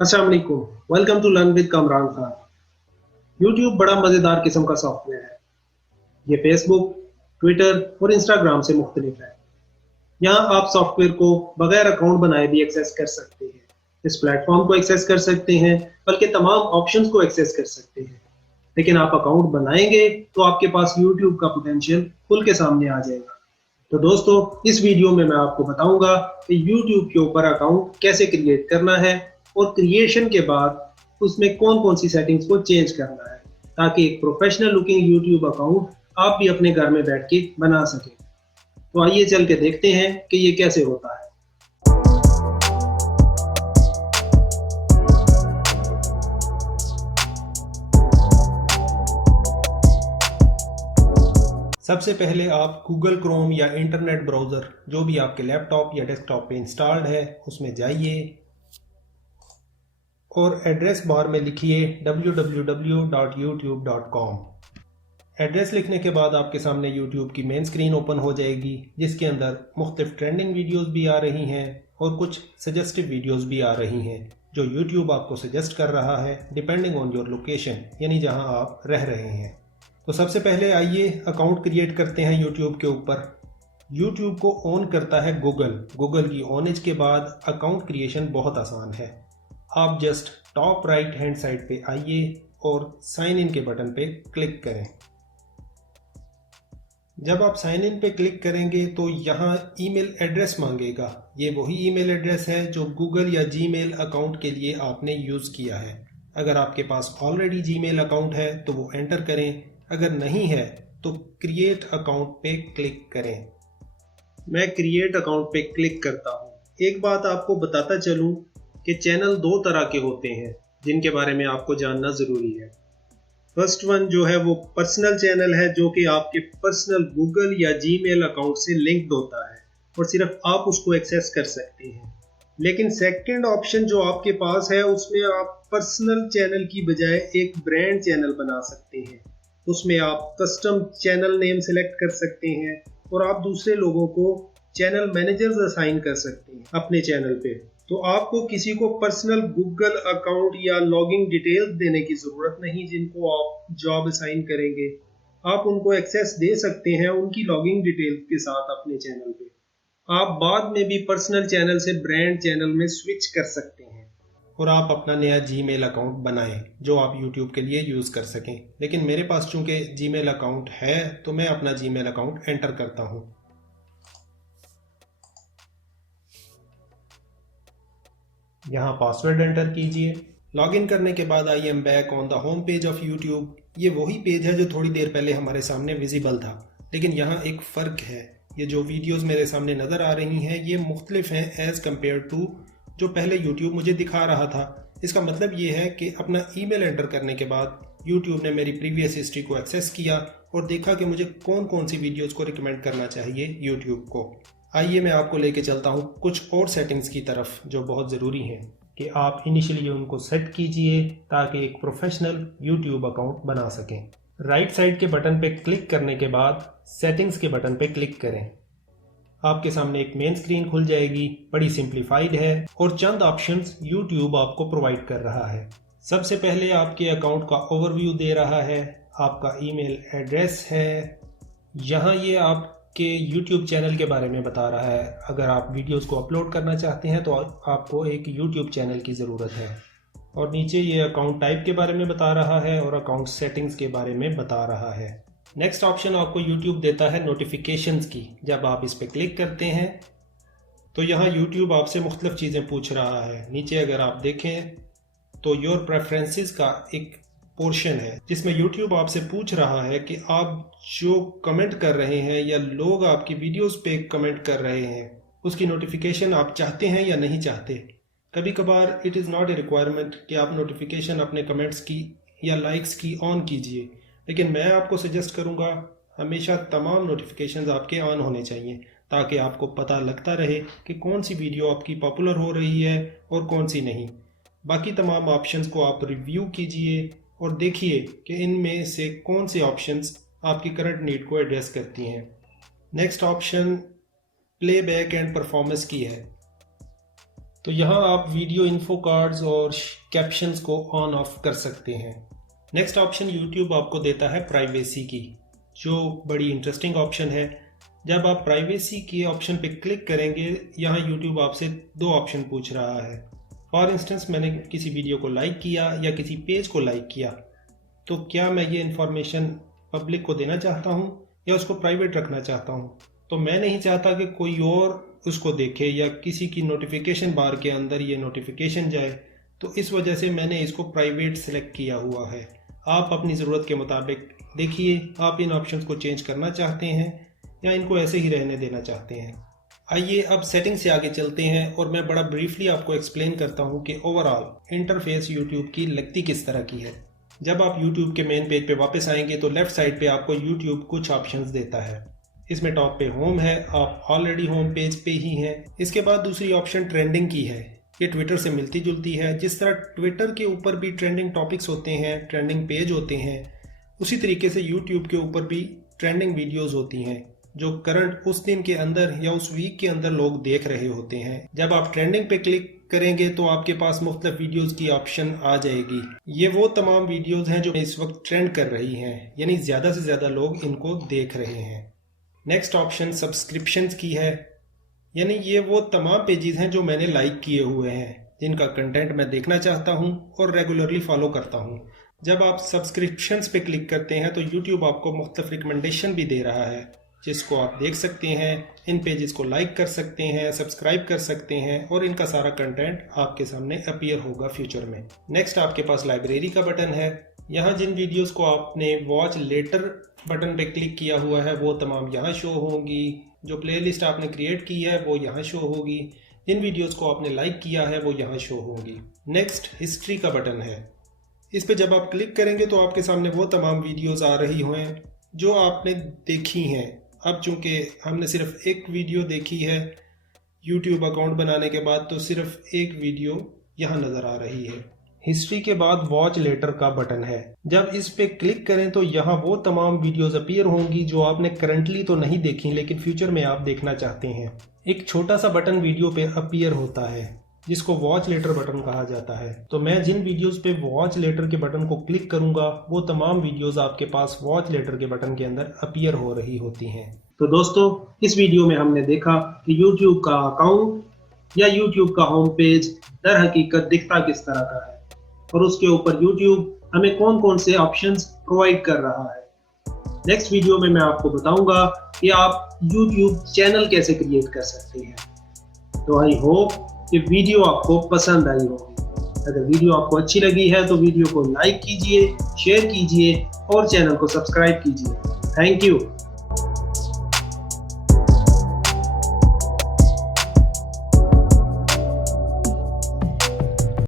अस्सलाम वालेकुम। Welcome to learn with Kamran Khan. YouTube बड़ा मज़ेदार किस्म का सॉफ्टवेयर है। ये फेसबुक, ट्विटर और इंस्टाग्राम से मुख्तलिफ है। यहाँ आप सॉफ्टवेयर को बगैर अकाउंट बनाए भी एक्सेस कर सकते हैं। इस प्लेटफॉर्म को एक्सेस कर सकते हैं, बल्कि तमाम ऑप्शंस को एक्सेस कर सकते हैं। लेकिन आप अकाउंट बनाएंगे तो आपके पास यूट्यूब का पोटेंशियल खुल के सामने आ जाएगा। तो दोस्तों, इस वीडियो में मैं आपको बताऊंगा कि यूट्यूब के ऊपर अकाउंट कैसे क्रिएट करना है और क्रिएशन के बाद उसमें कौन कौन सी सेटिंग्स को चेंज करना है, ताकि एक प्रोफेशनल लुकिंग यूट्यूब अकाउंट आप भी अपने घर में बैठ के बना सकें। तो आइए चल के देखते हैं कि ये कैसे होता है। सबसे पहले आप गूगल क्रोम या इंटरनेट ब्राउज़र जो भी आपके लैपटॉप या डेस्कटॉप पे इंस्टॉल्ड है उसमें जाइए और एड्रेस बार में लिखिए www.youtube.com। एड्रेस लिखने के बाद आपके सामने यूट्यूब की मेन स्क्रीन ओपन हो जाएगी, जिसके अंदर मुख्तलिफ ट्रेंडिंग वीडियोस भी आ रही हैं और कुछ सजेस्टिव वीडियोस भी आ रही हैं जो यूट्यूब आपको सजेस्ट कर रहा है डिपेंडिंग ऑन योर लोकेशन, यानी जहां आप रह रहे हैं। तो सबसे पहले आइए अकाउंट क्रिएट करते हैं यूट्यूब के ऊपर। यूट्यूब को ऑन करता है गूगल की ऑनेज के बाद अकाउंट क्रिएशन बहुत आसान है। आप just top right hand side पे आइए और साइन इन के बटन पे क्लिक करें। जब आप साइन इन पे क्लिक करेंगे तो यहाँ ईमेल एड्रेस मांगेगा। ये वही ईमेल एड्रेस है जो गूगल या जीमेल अकाउंट के लिए आपने यूज़ किया है। अगर आपके पास ऑलरेडी जीमेल अकाउंट है तो वो एंटर करें, अगर नहीं है तो क्रिएट अकाउंट पे क्लिक करें। मैं क्रिएट अकाउंट पे क्लिक करता हूँ। एक बात आपको बताता चलूँ कि चैनल दो तरह के होते हैं जिनके बारे में आपको जानना ज़रूरी है। फर्स्ट वन जो है वो पर्सनल चैनल है, जो कि आपके पर्सनल गूगल या जीमेल अकाउंट से लिंक्ड होता है और सिर्फ आप उसको एक्सेस कर सकते हैं। लेकिन सेकंड ऑप्शन जो आपके पास है उसमें आप पर्सनल चैनल की बजाय एक ब्रांड चैनल बना सकते हैं। उसमें आप कस्टम चैनल नेम सेलेक्ट कर सकते हैं और आप दूसरे लोगों को चैनल मैनेजर्स असाइन कर सकते हैं अपने चैनल पे। तो आपको किसी को पर्सनल गूगल अकाउंट या लॉगिन डिटेल्स देने की ज़रूरत नहीं। जिनको आप जॉब असाइन करेंगे आप उनको एक्सेस दे सकते हैं उनकी लॉगिन डिटेल्स के साथ अपने चैनल पे। आप बाद में भी पर्सनल चैनल से ब्रांड चैनल में स्विच कर सकते हैं और आप अपना नया जीमेल अकाउंट बनाएं जो आप यूट्यूब के लिए यूज़ कर सकें। लेकिन मेरे पास चूंकि जीमेल अकाउंट है तो मैं अपना जीमेल अकाउंट एंटर करता हूं। यहाँ पासवर्ड एंटर कीजिए। लॉगिन करने के बाद I am back on the home page of YouTube. ये वही पेज है जो थोड़ी देर पहले हमारे सामने विजिबल था, लेकिन यहाँ एक फ़र्क है। ये जो वीडियोस मेरे सामने नज़र आ रही हैं ये मुख्तलिफ हैं एज़ कम्पेयर टू जो पहले यूट्यूब मुझे दिखा रहा था। इसका मतलब ये है कि अपना ईमेल एंटर करने के बाद यूट्यूब ने मेरी प्रीवियस हिस्ट्री को एक्सेस किया और देखा कि मुझे कौन कौन सी वीडियोस को रिकमेंड करना चाहिए यूट्यूब को। आइए मैं आपको लेके चलता हूँ कुछ और सेटिंग्स की तरफ जो बहुत ज़रूरी हैं कि आप इनिशियली उनको सेट कीजिए ताकि एक प्रोफेशनल यूट्यूब अकाउंट बना सकें। राइट साइड के बटन पे क्लिक करने के बाद सेटिंग्स के बटन पे क्लिक करें। आपके सामने एक मेन स्क्रीन खुल जाएगी, बड़ी सिंप्लीफाइड है और चंद ऑप्शंस यूट्यूब आपको प्रोवाइड कर रहा है। सबसे पहले आपके अकाउंट का ओवरव्यू दे रहा है, आपका ईमेल एड्रेस है, यहाँ ये आपके यूट्यूब चैनल के बारे में बता रहा है। अगर आप वीडियोस को अपलोड करना चाहते हैं तो आपको एक यूट्यूब चैनल की ज़रूरत है। और नीचे ये अकाउंट टाइप के बारे में बता रहा है और अकाउंट सेटिंग्स के बारे में बता रहा है। नेक्स्ट ऑप्शन आपको यूट्यूब देता है नोटिफिकेशंस की। जब आप इस पर क्लिक करते हैं तो यहाँ यूट्यूब आपसे मुख्तलिफ चीज़ें पूछ रहा है। नीचे अगर आप देखें तो योर प्रेफरेंसेस का एक पोर्शन है जिसमें यूट्यूब आपसे पूछ रहा है कि आप जो कमेंट कर रहे हैं या लोग आपकी वीडियोस पे कमेंट कर रहे हैं उसकी नोटिफिकेशन आप चाहते हैं या नहीं चाहते। कभी कभार it is not a requirement कि आप नोटिफिकेशन अपने कमेंट्स की या लाइक्स की ऑन कीजिए, लेकिन मैं आपको सजेस्ट करूंगा हमेशा तमाम नोटिफिकेशंस आपके ऑन होने चाहिए ताकि आपको पता लगता रहे कि कौन सी वीडियो आपकी पॉपुलर हो रही है और कौन सी नहीं। बाकी तमाम ऑप्शंस को आप रिव्यू कीजिए और देखिए कि इनमें से कौन से ऑप्शंस आपकी करंट नीड को एड्रेस करती हैं। Next option playback and performance की है। तो यहाँ आप वीडियो इन्फो कार्ड्स और कैप्शंस को ऑन ऑफ कर सकते हैं। नेक्स्ट ऑप्शन यूट्यूब आपको देता है प्राइवेसी की, जो बड़ी इंटरेस्टिंग ऑप्शन है। जब आप प्राइवेसी के ऑप्शन पे क्लिक करेंगे, यहाँ यूट्यूब आपसे दो ऑप्शन पूछ रहा है। फॉर इंस्टेंस मैंने किसी वीडियो को लाइक किया या किसी पेज को लाइक किया, तो क्या मैं ये इन्फॉर्मेशन पब्लिक को देना चाहता हूँ या उसको प्राइवेट रखना चाहता हूँ। तो मैं नहीं चाहता कि कोई और उसको देखे या किसी की नोटिफिकेशन बार के अंदर ये नोटिफिकेशन जाए, तो इस वजह से मैंने इसको प्राइवेट सेलेक्ट किया हुआ है। आप अपनी ज़रूरत के मुताबिक देखिए, आप इन ऑप्शंस को चेंज करना चाहते हैं या इनको ऐसे ही रहने देना चाहते हैं। आइए अब सेटिंग से आगे चलते हैं और मैं बड़ा ब्रीफली आपको एक्सप्लेन करता हूँ कि ओवरऑल इंटरफेस यूट्यूब की लगती किस तरह की है। जब आप यूट्यूब के मेन पेज पे वापस आएंगे तो लेफ्ट साइड पे आपको यूट्यूब कुछ ऑप्शंस देता है। इसमें टॉप पे होम है, आप ऑलरेडी होम पेज पे ही हैं। इसके बाद दूसरी ऑप्शन ट्रेंडिंग की है। ये ट्विटर से मिलती जुलती है। जिस तरह ट्विटर के ऊपर भी ट्रेंडिंग टॉपिक्स होते हैं, ट्रेंडिंग पेज होते हैं, उसी तरीके से यूट्यूब के ऊपर भी ट्रेंडिंग वीडियोज़ होती हैं जो करंट उस दिन के अंदर या उस वीक के अंदर लोग देख रहे होते हैं। जब आप ट्रेंडिंग पे क्लिक करेंगे तो आपके पास मुख्तलिफ वीडियोस की ऑप्शन आ जाएगी। ये वो तमाम वीडियोस हैं जो इस वक्त ट्रेंड कर रही हैं, यानी ज़्यादा से ज़्यादा लोग इनको देख रहे हैं। नेक्स्ट ऑप्शन सब्सक्रिप्शंस की है, यानी ये वो तमाम पेजेस हैं जो मैंने लाइक किए हुए हैं, जिनका कंटेंट मैं देखना चाहता हूँ और रेगुलरली फॉलो करता हूँ। जब आप सब्सक्रिप्शंस पे क्लिक करते हैं तो यूट्यूब आपको मुख्तलिफ रिकमेंडेशन भी दे रहा है, जिसको आप देख सकते हैं। इन पेजेस को लाइक कर सकते हैं, सब्सक्राइब कर सकते हैं और इनका सारा कंटेंट आपके सामने अपीयर होगा फ्यूचर में। नेक्स्ट आपके पास लाइब्रेरी का बटन है। यहाँ जिन वीडियोस को आपने वॉच लेटर बटन पे क्लिक किया हुआ है वो तमाम यहाँ शो होंगी। जो प्लेलिस्ट आपने क्रिएट की है वो यहाँ शो होगी। जिन वीडियोस को आपने लाइक किया है वो यहाँ शो होंगी। नेक्स्ट हिस्ट्री का बटन है। इस पे जब आप क्लिक करेंगे तो आपके सामने वो तमाम वीडियोस आ रही हैं जो आपने देखी हैं। अब चूंकि हमने सिर्फ एक वीडियो देखी है YouTube अकाउंट बनाने के बाद, तो सिर्फ एक वीडियो यहाँ नज़र आ रही है। हिस्ट्री के बाद वॉच लेटर का बटन है। जब इस पे क्लिक करें तो यहाँ वो तमाम वीडियोस अपीयर होंगी जो आपने करंटली तो नहीं देखी लेकिन फ्यूचर में आप देखना चाहते हैं। एक छोटा सा बटन वीडियो पे अपीयर होता है जिसको वॉच लेटर बटन कहा जाता है। तो मैं जिन वीडियोस पे वॉच लेटर के बटन को क्लिक करूंगा वो तमाम वीडियोस आपके पास वॉच लेटर के बटन के अंदर अपीयर हो रही होती हैं। तो दोस्तों, इस वीडियो में हमने देखा कि YouTube का अकाउंट या YouTube का होम पेज दर हकीकत दिखता किस तरह का है और उसके ऊपर YouTube हमें कौन कौन से ऑप्शंस प्रोवाइड कर रहा है। नेक्स्ट वीडियो में मैं आपको बताऊंगा कि आप YouTube चैनल कैसे क्रिएट कर सकते हैं। तो आई होप कि वीडियो आपको पसंद आई होगी। अगर वीडियो आपको अच्छी लगी है तो वीडियो को लाइक कीजिए, शेयर कीजिए और चैनल को सब्सक्राइब कीजिए। Thank you.